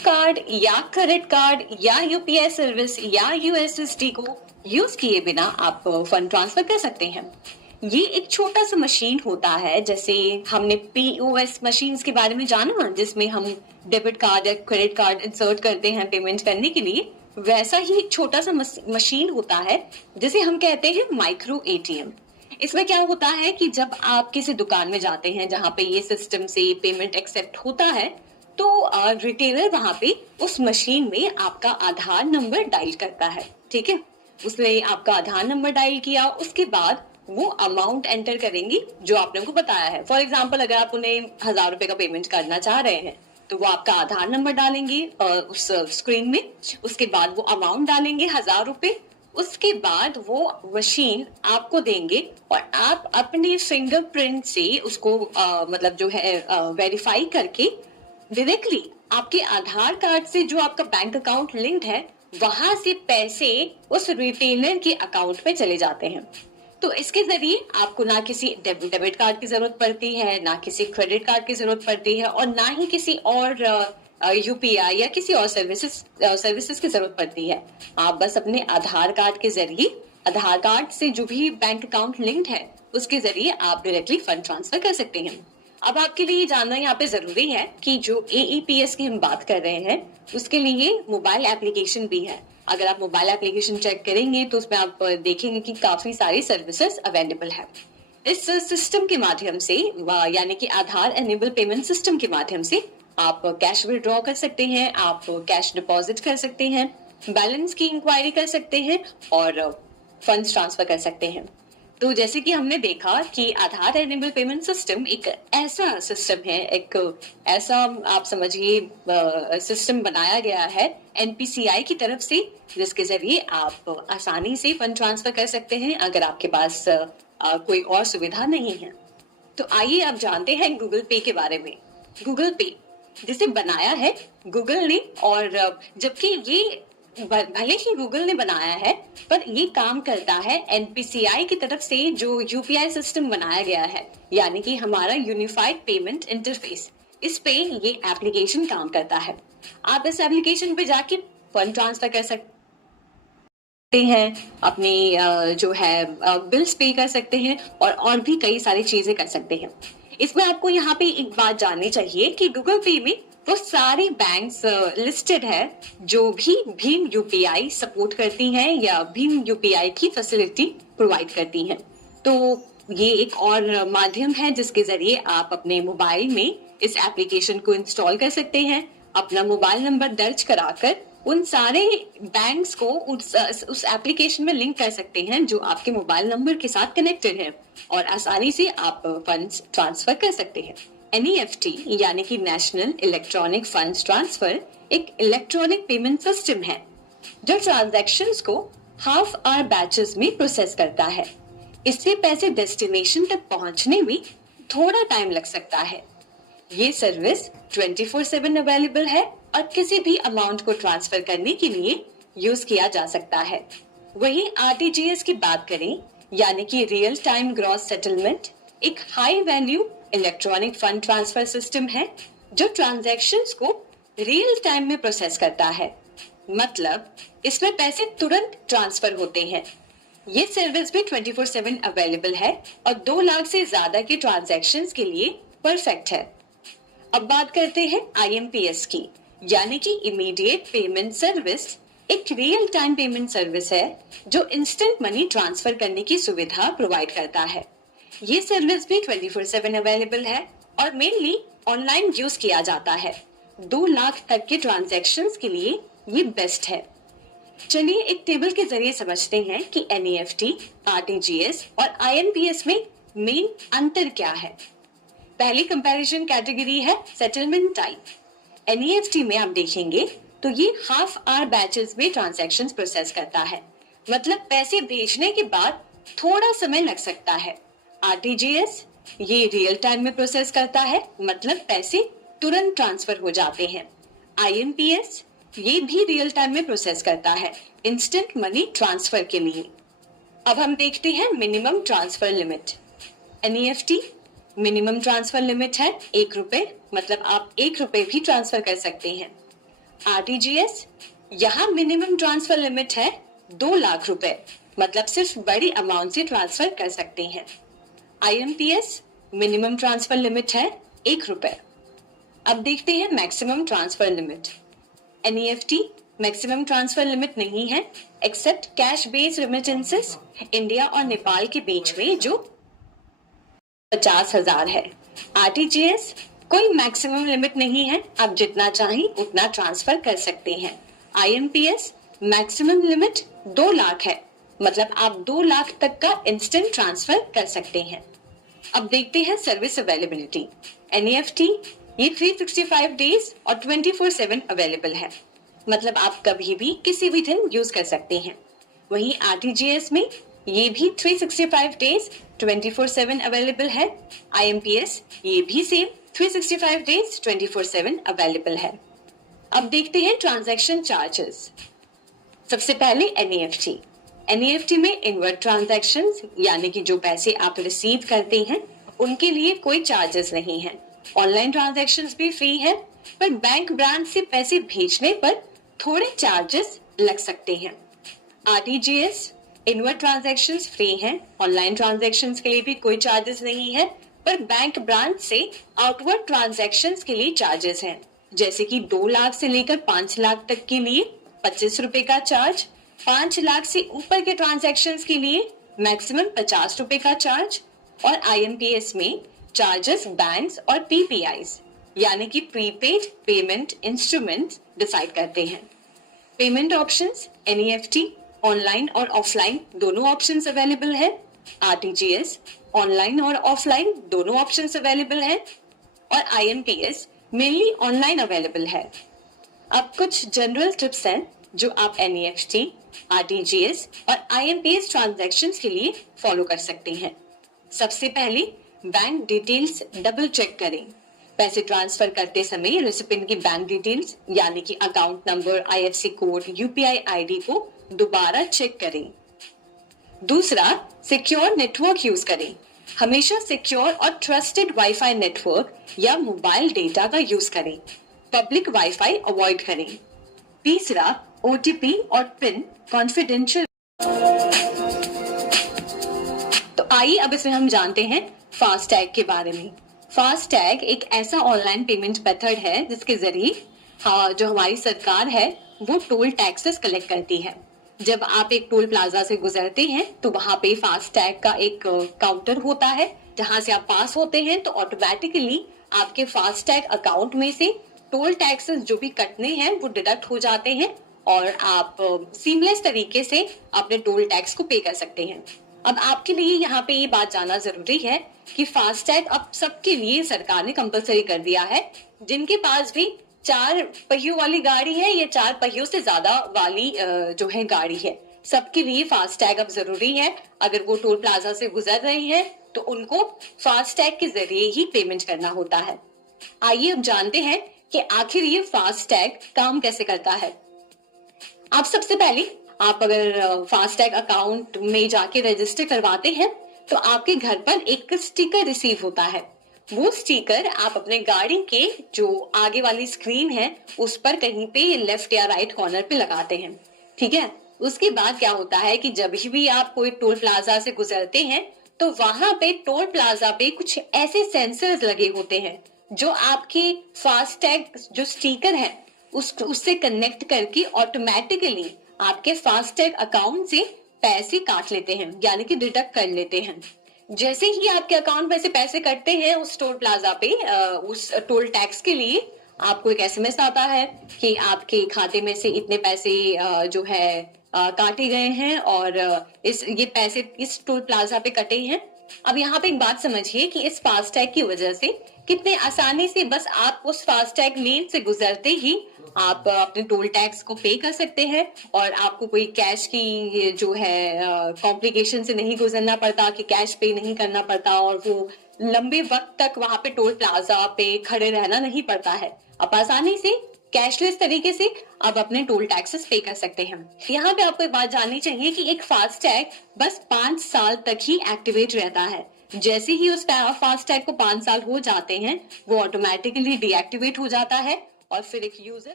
Card या credit card या UPI service या यूएसएसडी को यूज किए बिना आप फंड ट्रांसफर कर सकते हैं। ये एक छोटा सा मशीन होता है, जैसे हमने पीओएस मशीन्स के बारे में जाना, जिसमें हम डेबिट कार्ड या क्रेडिट कार्ड इंसर्ट करते हैं पेमेंट करने के लिए। वैसा ही एक छोटा सा मशीन होता है जिसे हम कहते हैं माइक्रो एटीएम। इसमें क्या होता है कि जब आप किसी दुकान में जाते हैं जहां पे ये सिस्टम से पेमेंट एक्सेप्ट होता है, तो रिटेलर वहां पे उस मशीन में आपका आधार नंबर डायल करता है। ठीक है, उसने आपका आधार नंबर डायल किया, उसके बाद वो अमाउंट एंटर करेंगी जो आपने उनको बताया है। फॉर एग्जाम्पल, अगर आप उन्हें 1000 रुपए का पेमेंट करना चाह रहे हैं तो वो आपका आधार नंबर डालेंगे उस स्क्रीन में, उसके बाद वो अमाउंट डालेंगे 1000 रुपए, उसके बाद वो मशीन आपको देंगे और आप अपने फिंगरप्रिंट से उसको मतलब जो है वेरीफाई करके डायरेक्टली आपके आधार कार्ड से जो आपका बैंक अकाउंट लिंक्ड है वहां से पैसे उस रिटेलर के अकाउंट में चले जाते हैं। तो इसके जरिए आपको ना किसी डेबिट कार्ड की जरूरत पड़ती है, ना किसी क्रेडिट कार्ड की जरूरत पड़ती है, और ना ही किसी और यूपीआई या किसी और सर्विसेज की जरूरत पड़ती है। आप बस अपने आधार कार्ड के जरिए, आधार कार्ड से जो भी बैंक अकाउंट लिंक्ड है उसके जरिए आप डायरेक्टली फंड ट्रांसफर कर सकते हैं। अब आपके लिए जानना यहाँ पे जरूरी है कि जो एईपीएस की हम बात कर रहे हैं उसके लिए मोबाइल एप्लीकेशन भी है। अगर आप मोबाइल एप्लीकेशन चेक करेंगे तो उसमें आप देखेंगे कि काफी सारी सर्विसेज अवेलेबल है। इस सिस्टम के माध्यम से, यानी कि आधार एनेबल पेमेंट सिस्टम के माध्यम से आप कैश विड्रॉ कर सकते हैं, आप कैश डिपॉजिट कर सकते हैं, बैलेंस की इंक्वायरी कर सकते हैं और फंड्स ट्रांसफर कर सकते हैं। तो जैसे कि हमने देखा कि आधार एनेबल पेमेंट सिस्टम एक ऐसा सिस्टम है, एक ऐसा आप समझिए सिस्टम बनाया गया है एनपीसीआई की तरफ से, जिसके जरिए आप आसानी से फंड ट्रांसफर कर सकते हैं अगर आपके पास कोई और सुविधा नहीं है। तो आइए आप जानते हैं गूगल पे के बारे में। गूगल पे जिसे बनाया है गूगल ने, और जबकि ये भले ही गूगल ने बनाया है पर ये काम करता है एनपीसीआई की तरफ से जो यूपीआई सिस्टम बनाया गया है, यानी कि हमारा यूनिफाइड पेमेंट इंटरफेस। इस पे ये एप्लीकेशन काम करता है। आप इस एप्लीकेशन पे जाके फंड ट्रांसफर कर सकते हैं, अपनी जो है बिल्स पे कर सकते हैं और भी कई सारी चीजें कर सकते हैं। इसमें आपको यहाँ पे एक बात जाननी चाहिए कि गूगल पे में वो सारे बैंक्स लिस्टेड है जो भी भीम यूपीआई सपोर्ट करती हैं या भीम यूपीआई की फैसिलिटी प्रोवाइड करती हैं। तो ये एक और माध्यम है जिसके जरिए आप अपने मोबाइल में इस एप्लीकेशन को इंस्टॉल कर सकते हैं, अपना मोबाइल नंबर दर्ज कराकर उन सारे बैंक्स को उस एप्लीकेशन में लिंक कर सकते हैं जो आपके मोबाइल नंबर के साथ कनेक्टेड है, और आसानी से आप फंड्स ट्रांसफर कर सकते हैं। एनईएफटी यानी कि नेशनल इलेक्ट्रॉनिक फंड्स ट्रांसफर एक इलेक्ट्रॉनिक पेमेंट सिस्टम है जो ट्रांजैक्शंस को हाफ आवर बैचेस में प्रोसेस करता है। इससे पैसे डेस्टिनेशन तक पहुंचने में थोड़ा टाइम लग सकता है। ये सर्विस 24/7 अवेलेबल है और किसी भी अमाउंट को ट्रांसफर करने के लिए यूज किया जा सकता है। वहीं आरटीजीएस की बात करें, यानी कि रियल टाइम ग्रॉस सेटलमेंट, एक high value electronic fund transfer system है जो ट्रांजैक्शंस को रियल टाइम में प्रोसेस करता है। मतलब इसमें पैसे तुरंत ट्रांसफर होते हैं। ये सर्विस भी 24/7 अवेलेबल है और 2 लाख से ज्यादा के ट्रांजैक्शंस के लिए परफेक्ट है। अब बात करते हैं आईएमपीएस की, यानी कि इमीडिएट पेमेंट सर्विस। एक रियल टाइम पेमेंट सर्विस है जो इंस्टेंट मनी ट्रांसफर करने की सुविधा प्रोवाइड करता है। ये सर्विस भी 24/7 अवेलेबल है और मेनली ऑनलाइन यूज किया जाता है। 2 लाख तक के ट्रांजैक्शंस के लिए ये बेस्ट है। चलिए एक टेबल के जरिए समझते हैं कि एनईएफटी, आरटीजीएस और आईएमपीएस में मेन अंतर क्या है। पहली कंपैरिजन कैटेगरी है सेटलमेंट टाइप। एनईएफटी में आप देखेंगे तो ये हाफ आवर बैचेस में ट्रांजैक्शंस प्रोसेस करता है, मतलब पैसे भेजने के बाद थोड़ा समय लग सकता है। आरटीजीएस ये रियल टाइम में प्रोसेस करता है, मतलब पैसे तुरंत ट्रांसफर हो जाते हैं। आईएमपीएस ये भी रियल टाइम में प्रोसेस करता है, इंस्टेंट मनी ट्रांसफर के लिए। अब हम देखते हैं minimum transfer limit. NEFT minimum transfer limit है 1 रुपए, मतलब आप 1 रुपए भी ट्रांसफर कर सकते हैं। आरटीजीएस, यहाँ मिनिमम ट्रांसफर लिमिट है 2 लाख रुपए, मतलब सिर्फ बड़ी अमाउंट से ट्रांसफर कर सकते हैं। आईएमपीएस, मिनिमम ट्रांसफर लिमिट है 1 रुपए। अब देखते हैं maximum transfer limit. NEFT, maximum transfer limit नहीं है except cash based remittances India और नेपाल के बीच में, जो 50,000 है। आरटीजीएस, कोई मैक्सिमम लिमिट नहीं है, आप जितना चाहें उतना ट्रांसफर कर सकते हैं। आईएमपीएस, मैक्सिमम लिमिट 2 लाख है, मतलब आप 2 लाख तक का इंस्टेंट ट्रांसफर कर सकते हैं। अब देखते हैं सर्विस अवेलेबिलिटी। एनईएफटी, ये 365 डेज और 24/7 अवेलेबल है, मतलब आप कभी भी किसी भी दिन यूज कर सकते हैं। वहीं आरटीजीएस में ये भी 365 डेज 24/7 अवेलेबल है। आईएमपीएस, ये भी सेम 365 डेज 24/7 अवेलेबल है। अब देखते हैं ट्रांजैक्शन चार्जेस। सबसे पहले एनईएफटी। एनईएफटी में इनवर्ट ट्रांजैक्शंस, यानी कि जो पैसे आप रिसीव करते हैं उनके लिए कोई चार्जेस नहीं है। ऑनलाइन ट्रांजैक्शंस भी फ्री है, पर बैंक ब्रांच से पैसे भेजने पर थोड़े चार्जेस लग सकते हैं। आरटीजीएस, इनवर्ट ट्रांजैक्शंस फ्री हैं, ऑनलाइन ट्रांजैक्शंस के लिए भी कोई चार्जेस नहीं है, पर बैंक ब्रांच से आउटवर्ड ट्रांजैक्शंस के लिए चार्जेस हैं, जैसे कि 2 लाख से लेकर 5 लाख तक के लिए 25 रुपए का चार्ज, 5 लाख से ऊपर के ट्रांजैक्शंस के लिए मैक्सिमम 50 रुपए का चार्ज, और आईएमपीएस में चार्जेस बैंक्स और पीपीआईज यानी कि प्रीपेड पेमेंट इंस्ट्रूमेंट्स डिसाइड करते हैं। पेमेंट ऑप्शंस, एनईएफटी ऑनलाइन और ऑफलाइन दोनों ऑप्शंस अवेलेबल है। आरटीजीएस, ऑनलाइन और ऑफलाइन दोनों ऑप्शंस अवेलेबल है, और आईएमपीएस मेनली ऑनलाइन अवेलेबल है। अब कुछ जनरल टिप्स हैं जो आप एनईएफटी, आरटीजीएस और आईएमपीएस ट्रांजैक्शंस के लिए फॉलो कर सकते हैं। सबसे पहले बैंक डिटेल्स डबल चेक करें। पैसे ट्रांसफर करते समय रेसिपिएंट की बैंक डिटेल्स यानी कि account number, IFSC code, UPI ID को दोबारा चेक करें। दूसरा, सिक्योर नेटवर्क यूज करें। हमेशा सिक्योर और ट्रस्टेड वाईफाई नेटवर्क या मोबाइल डेटा का यूज करें। पब्लिक वाईफाई अवॉइड करें। तीसरा, ओटीपी और पिन कॉन्फिडेंशियल। तो आइए अब इसमें हम जानते हैं फास्टैग के बारे में। फास्टैग एक ऐसा ऑनलाइन पेमेंट मेथड है जिसके जरिए जो हमारी सरकार है वो टोल टैक्सेस कलेक्ट करती है। जब आप एक टोल प्लाजा से गुजरते हैं तो वहां पे फास्टैग का एक काउंटर होता है, जहां से आप पास होते हैं तो ऑटोमेटिकली आपके फास्टैग अकाउंट में से टोल टैक्सेस जो भी कटने हैं वो डिडक्ट हो जाते हैं और आप सीमलेस तरीके से अपने टोल टैक्स को पे कर सकते हैं। अब आपके लिए यहाँ पे ये बात जानना जरूरी है कि फास्टैग अब सबके लिए सरकार ने कंपलसरी कर दिया है। जिनके पास भी 4 पहियों वाली गाड़ी है या 4 पहियों से ज्यादा वाली जो है गाड़ी है, सबके लिए फास्टैग अब जरूरी है। अगर वो टोल प्लाजा से गुजर रहे हैं तो उनको फास्टैग के जरिए ही पेमेंट करना होता है। आइए अब जानते हैं कि आखिर ये फास्टैग काम कैसे करता है। आप सबसे पहले आप अगर फास्टैग अकाउंट में जाके रजिस्टर करवाते हैं तो आपके घर पर एक स्टिकर रिसीव होता है। वो स्टिकर आप अपने गाड़ी के जो आगे वाली स्क्रीन है उस पर कहीं पे लेफ्ट या राइट कॉर्नर पे लगाते हैं, ठीक है। उसके बाद क्या होता है कि जब भी आप कोई टोल प्लाजा से गुजरते हैं तो वहां पे टोल प्लाजा पे कुछ ऐसे सेंसर्स लगे होते हैं जो आपके फास्टैग जो स्टिकर है उससे कनेक्ट करके ऑटोमेटिकली आपके फास्टैग अकाउंट से पैसे काट लेते हैं, यानी कि डिडक्ट कर लेते हैं। जैसे ही आपके अकाउंट में से पैसे कटते हैं उस टोल प्लाजा पे उस टोल टैक्स के लिए आपको एक एसएमएस आता है कि आपके खाते में से इतने पैसे जो है काटे गए हैं और ये पैसे इस टोल प्लाजा पे कटे हैं। अब यहाँ पे एक बात समझिए कि इस फास्टैग की वजह से कितने आसानी से बस आप उस फास्टैग लेन से गुजरते ही आप अपने टोल टैक्स को पे कर सकते हैं और आपको कोई कैश की जो है कॉम्प्लिकेशन से नहीं गुजरना पड़ता कि कैश पे नहीं करना पड़ता और वो लंबे वक्त तक वहां पे टोल प्लाजा पे खड़े रहना नहीं पड़ता है। आप आसानी से कैशलेस तरीके से आप अपने टोल टैक्सेस पे कर सकते हैं। यहाँ पे आपको एक बात जाननी चाहिए कि एक फास्टैग बस 5 साल तक ही एक्टिवेट रहता है। जैसे ही उस फास्टैग को 5 साल हो जाते हैं वो ऑटोमेटिकली डीएक्टिवेट हो जाता है और फिर एक यूजर